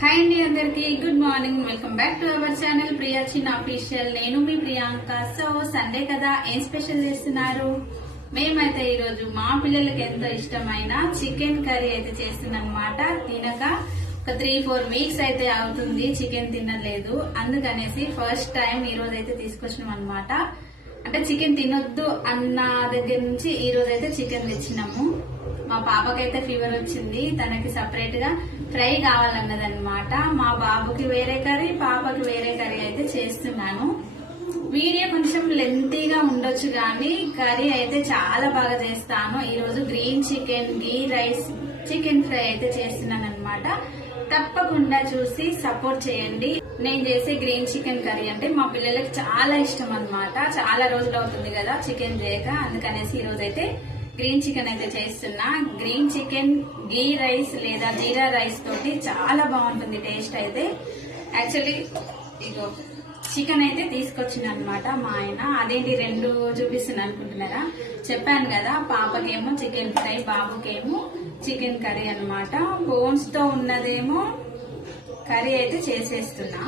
Hi అండి అందరికి. Good morning welcome back to our channel Priya Chinna official నేను మీ Priyanka. So Sunday కదా. ఏం స్పెషల్ చేస్తున్నారు? మేమైతే ఈరోజు మా పిల్లలకి ఎంతో ఇష్టమైన చికెన్ కర్రీ అయితే చేస్తున్నాం అనమాట తినక ఒక త్రీ ఫోర్ వీక్స్ అయితే అవుతుంది. చికెన్ తినలేదు. అందుకనేసి ఫస్ట్ టైం ఈ రోజు అయితే తీసుకొచ్చినాం అనమాట అంటే చికెన్ తినొద్దు అన్న దగ్గర నుంచి ఈ రోజు అయితే చికెన్ తెచ్చినాము. మా పాపకైతే ఫీవర్ వచ్చింది. తనకి సపరేట్గా ఫ్రై కావాలన్నదనమాట మా బాబుకి వేరే కర్రీ పాపకి వేరే కర్రీ అయితే చేస్తున్నాను. వీడియో కొంచెం లెంతీగా ఉండొచ్చు కానీ కర్రీ అయితే చాలా బాగా చేస్తాను. ఈరోజు green chicken ghee rice chicken fry అయితే చేస్తున్నాను అనమాట తప్పకుండా చూసి సపోర్ట్ చేయండి. నేను చేసే గ్రీన్ చికెన్ కర్రీ అంటే మా పిల్లలకి చాలా ఇష్టం అన్నమాట చాలా రోజులు అవుతుంది కదా చికెన్ చేయక అందుకనేసి ఈరోజైతే అయితే గ్రీన్ చికెన్ అయితే చేస్తున్నా. గ్రీన్ చికెన్ గీ రైస్ లేదా జీరా రైస్ తోటి చాలా బాగుంటుంది టేస్ట్ అయితే. యాక్చువల్లీ ఇగో చికెన్ అయితే తీసుకొచ్చిన అనమాట మా ఆయన. అదేంటి రెండు చూపిస్తున్నా అనుకుంటున్నారా? చెప్పాను కదా పాపకేమో చికెన్ ఫ్రై బాబుకేమో చికెన్ కర్రీ అనమాట బోన్స్తో ఉన్నదేమో కర్రీ అయితే చేసేస్తున్నా.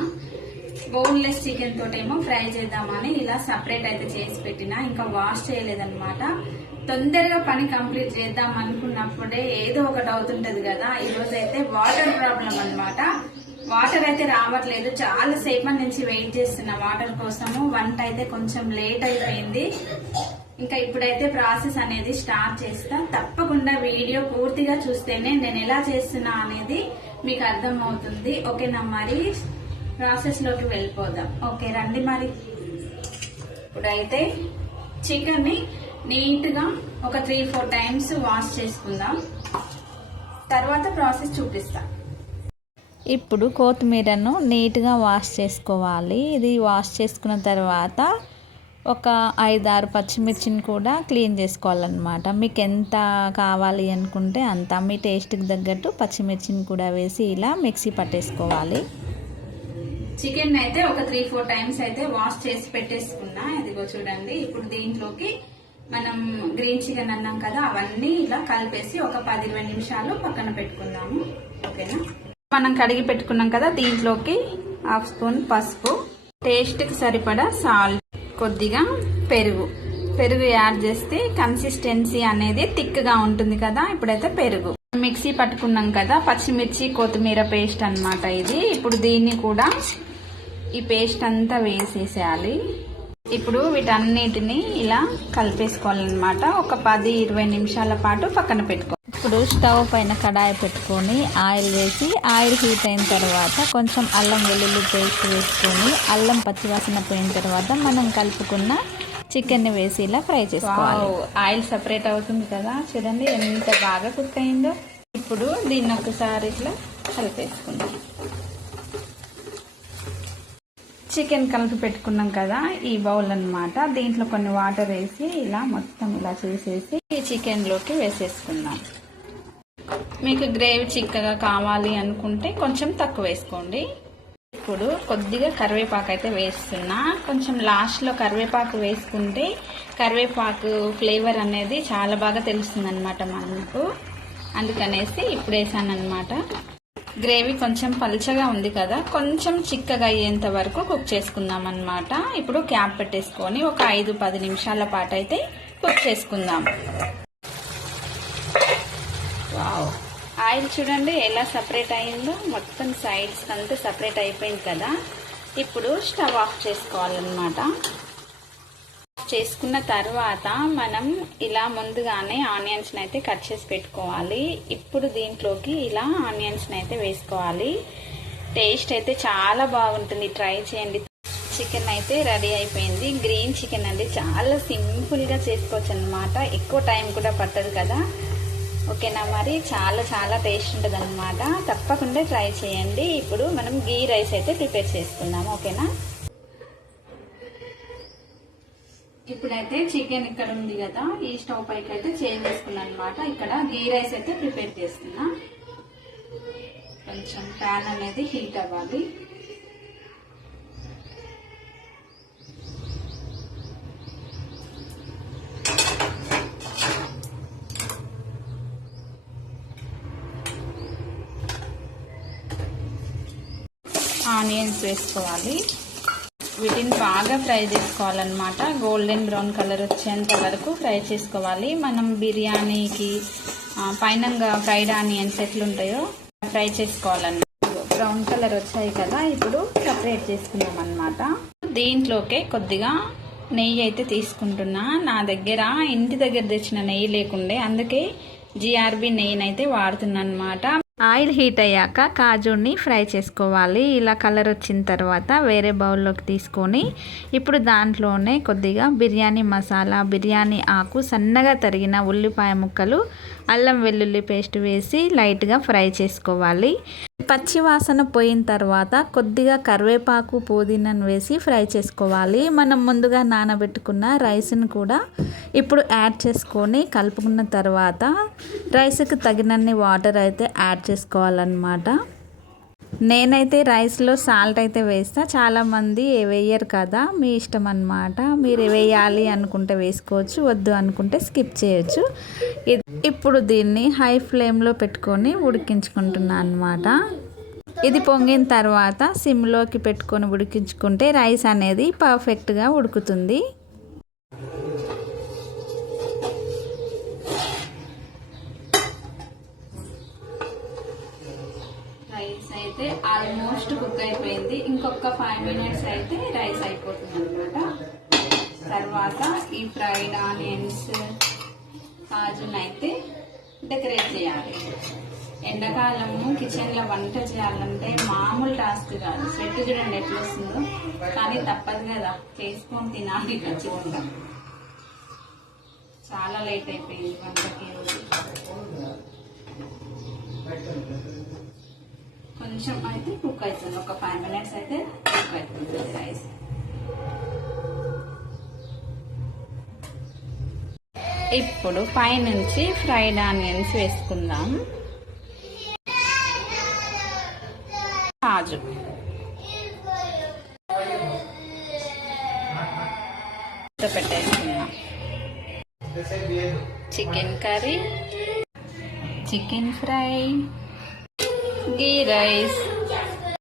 బోన్లెస్ చికెన్ తోటేమో ఫ్రై చేద్దామని ఇలా సపరేట్ అయితే చేసి పెట్టిన. ఇంకా వాష్ చేయలేదన్నమాట. తొందరగా పని కంప్లీట్ చేద్దాం అనుకున్నప్పుడే ఏదో ఒకటి అవుతుంటది కదా. ఈ రోజు అయితే వాటర్ ప్రాబ్లం అనమాట వాటర్ అయితే రావట్లేదు. చాలా సేపటి నుంచి వెయిట్ చేస్తున్నా వాటర్ కోసము. వంట అయితే కొంచెం లేట్ అయిపోయింది. ఇంకా ఇప్పుడైతే ప్రాసెస్ అనేది స్టార్ట్ చేస్తా. తప్పకుండా వీడియో పూర్తిగా చూస్తేనే నేను ఎలా చేస్తున్నా అనేది మీకు అర్థమవుతుంది. ఓకేనా మరి? ప్రాసెస్లోకి వెళ్ళిపోదాం. ఓకే రండి మరి. ఇప్పుడైతే చికెన్ ని నీట్గా ఒక త్రీ ఫోర్ టైమ్స్ వాష్ చేసుకుందాం. తర్వాత ప్రాసెస్ చూపిస్తా. ఇప్పుడు కొత్తిమీరను నీట్గా వాష్ చేసుకోవాలి. ఇది వాష్ చేసుకున్న తర్వాత ఒక ఐదారు పచ్చిమిర్చిని కూడా క్లీన్ చేసుకోవాలన్నమాట. మీకు ఎంత కావాలి అనుకుంటే అంత. మీ టేస్ట్కి తగ్గట్టు పచ్చిమిర్చిని కూడా వేసి ఇలా మిక్సీ పట్టేసుకోవాలి. చికెన్ అయితే ఒక త్రీ ఫోర్ టైమ్స్ అయితే వాష్ చేసి పెట్టేసుకున్నా. ఇదిగో చూడండి ఇప్పుడు దీంట్లోకి మనం గ్రీన్ చికెన్ అన్నాం కదా అవన్నీ ఇలా కలిపేసి ఒక పది ఇరవై నిమిషాలు పక్కన పెట్టుకుందాము. ఓకేనా? మనం కడిగి పెట్టుకున్నాం కదా దీంట్లోకి హాఫ్ స్పూన్ పసుపు. టేస్ట్కి సరిపడా సాల్ట్ కొద్దిగా పెరుగు. పెరుగు యాడ్ చేస్తే కన్సిస్టెన్సీ అనేది థిక్గా ఉంటుంది కదా ఇప్పుడైతే పెరుగు. మిక్సీ పట్టుకున్నాం కదా పచ్చిమిర్చి కొత్తిమీర పేస్ట్ అన్నమాట ఇది. ఇప్పుడు దీన్ని కూడా ఈ పేస్ట్ అంతా వేసేసేయాలి. ఇప్పుడు వీటన్నిటిని ఇలా కలిపేసుకోవాలన్నమాట. ఒక పది ఇరవై నిమిషాల పాటు పక్కన పెట్టుకో. ఇప్పుడు స్టవ్ పైన కడాయి పెట్టుకొని ఆయిల్ వేసి ఆయిల్ హీట్ అయిన తర్వాత కొంచెం అల్లం వెల్లుల్లి పేస్ట్ వేసుకొని అల్లం పచ్చివాసన పోయిన తర్వాత మనం కలుపుకున్న చికెన్ని వేసి ఇలా ఫ్రై చేసుకోవాలి. ఆయిల్ సపరేట్ అవుతుంది కదా. చూడండి ఎంత బాగా కుక్ అయిందో. ఇప్పుడు దీన్ని ఒకసారి ఇట్లా కలిపేసుకుందాం. చికెన్ కలిపి పెట్టుకున్నాం కదా ఈ బౌల్ అన్నమాట. దీంట్లో కొన్ని వాటర్ వేసి ఇలా మొత్తం ఇలా చేసేసి ఈ చికెన్లోకి వేసేసుకుందాం. మీకు గ్రేవీ చిక్కగా కావాలి అనుకుంటే కొంచెం తక్కువ వేసుకోండి. ఇప్పుడు కొద్దిగా కరివేపాకు అయితే వేస్తున్నా. కొంచెం లాస్ట్లో కరివేపాకు వేసుకుంటే కరివేపాకు ఫ్లేవర్ అనేది చాలా బాగా తెలుస్తుంది అనమాట మనకు. అందుకనేసి ఇప్పుడు వేసాను అనమాట గ్రేవీ కొంచెం పలుచగా ఉంది కదా కొంచెం చిక్కగా అయ్యేంత వరకు కుక్ చేసుకుందాం అనమాట ఇప్పుడు క్యాప్ పెట్టేసుకొని ఒక ఐదు పది నిమిషాల పాటు అయితే కుక్ చేసుకుందాం. వావ్! ఆయిల్ చూడండి ఎలా సపరేట్ అయిందో మొత్తం సైడ్స్ అంతా సపరేట్ అయిపోయింది కదా. ఇప్పుడు స్టవ్ ఆఫ్ చేసుకోవాలన్నమాట. చేసుకున్న తర్వాత మనం ఇలా ముందుగానే ఆనియన్స్ని అయితే కట్ చేసి పెట్టుకోవాలి. ఇప్పుడు దీంట్లోకి ఇలా ఆనియన్స్ని అయితే వేసుకోవాలి. టేస్ట్ అయితే చాలా బాగుంటుంది. ట్రై చేయండి. చికెన్ అయితే రెడీ అయిపోయింది. గ్రీన్ చికెన్ అండి. చాలా సింపుల్గా చేసుకోవచ్చు అనమాట ఎక్కువ టైం కూడా పట్టదు కదా. ఓకేనా మరి? చాలా చాలా టేస్ట్ ఉంటుంది అనమాట తప్పకుండా ట్రై చేయండి. ఇప్పుడు మనం గీ రైస్ అయితే ప్రిపేర్ చేసుకుందాం. ఓకేనా? ఇప్పుడైతే చికెన్ ఇక్కడ ఉంది కదా ఈ స్టవ్ పైకి అయితే చేంజ్ చేసుకున్నాను అనమాట ఇక్కడ గీ రైస్ అయితే ప్రిపేర్ చేస్తున్నా. కొంచెం ప్యాన్ అనేది హీట్ అవ్వాలి. ఆనియన్స్ వేసుకోవాలి. వీటిని బాగా ఫ్రై చేసుకోవాలన్నమాట. గోల్డెన్ బ్రౌన్ కలర్ వచ్చేంత వరకు ఫ్రై చేసుకోవాలి. మనం బిర్యానీకి పైనంగా పైన ఫ్రైడ్ ఆనియన్స్ ఎట్లుంటాయో ఫ్రై చేసుకోవాలన్నమాట. బ్రౌన్ కలర్ వచ్చాయి కదా ఇప్పుడు సపరేట్ చేసుకున్నాం అనమాట దీంట్లోకే కొద్దిగా నెయ్యి అయితే తీసుకుంటున్నా. నా దగ్గర ఇంటి దగ్గర తెచ్చిన నెయ్యి లేకుండే అందుకే జిఆర్బి నెయ్యినైతే వాడుతున్నా అనమాట ఆయిల్ హీట్ అయ్యాక కాజుని ఫ్రై చేసుకోవాలి. ఇలా కలర్ వచ్చిన తర్వాత వేరే బౌల్లోకి తీసుకొని ఇప్పుడు దాంట్లోనే కొద్దిగా బిర్యానీ మసాలా బిర్యానీ ఆకు సన్నగా తరిగిన ఉల్లిపాయ ముక్కలు అల్లం వెల్లుల్లి పేస్ట్ వేసి లైట్గా ఫ్రై చేసుకోవాలి. పచ్చి వాసన పోయిన తర్వాత కొద్దిగా కరివేపాకు పుదీనాను వేసి ఫ్రై చేసుకోవాలి. మనం ముందుగా నానబెట్టుకున్న రైస్ని కూడా ఇప్పుడు యాడ్ చేసుకొని కలుపుకున్న తర్వాత రైస్కి తగినన్ని వాటర్ అయితే యాడ్ చేసుకోవాలన్నమాట. నేనైతే రైస్లో సాల్ట్ అయితే వేస్తా. చాలామంది వేయరు కదా మీ ఇష్టం అన్నమాట. మీరు వేయాలి అనుకుంటే వేసుకోవచ్చు వద్దు అనుకుంటే స్కిప్ చేయొచ్చు. ఇది ఇప్పుడు దీన్ని హై ఫ్లేమ్లో పెట్టుకొని ఉడికించుకుంటున్నాను అనమాట ఇది పొంగిన తర్వాత సిమ్లోకి పెట్టుకొని ఉడికించుకుంటే రైస్ అనేది పర్ఫెక్ట్గా ఉడుకుతుంది. రైస్ అయితే ఆల్మోస్ట్ కుక్ అయిపోయింది. ఇంకొక ఫైవ్ మినిట్స్ అయితే రైస్ అయిపోతుంది అనమాట తర్వాత ఈ ఫ్రైడ్ ఆనియన్స్ కాజునైతే డెకరేట్ చేయాలి. ఎండాకాలము కిచెన్లో వంట చేయాలంటే మామూలు టాస్క్ కాదు. స్వెట్ చూడండి ఎట్లా వస్తుందో. కానీ తప్పదు కదా. చేసుకొని తినాలి ఖచ్చితంగా. చాలా లేట్ అయిపోయింది వంటకి కొంచెం అయితే కుక్ అవుతుంది. ఒక ఫైవ్ మినిట్స్ అయితే కుక్ అవుతుంది రైస్. ఇప్పుడు పైనుంచి ఫ్రైడ్ ఆనియన్స్ వేసుకుందాం. కాజు. పెట్టేసుకుందాం. Chicken curry. Chicken fry. Ghee rice.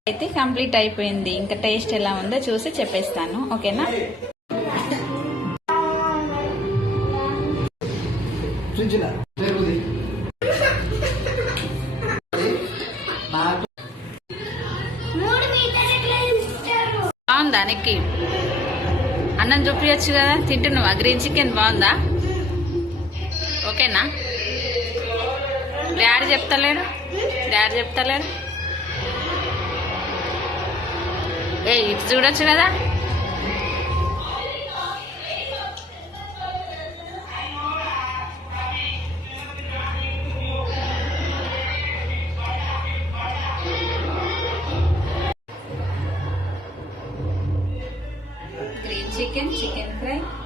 అయితే కంప్లీట్ అయిపోయింది. ఇంకా టేస్ట్ ఎలా ఉందో చూసి చెప్పేస్తాను. ఓకేనా? బాగుందా నీకు? అన్నం చూపించచ్చు కదా? తింటున్నావా? గ్రీన్ చికెన్ బాగుందా? ఓకేనా? డాడీ చెప్తలేడు? డాడీ చెప్తలేడు? ఏ ఇటు చూడొచ్చు కదా? Green chicken chicken fry onions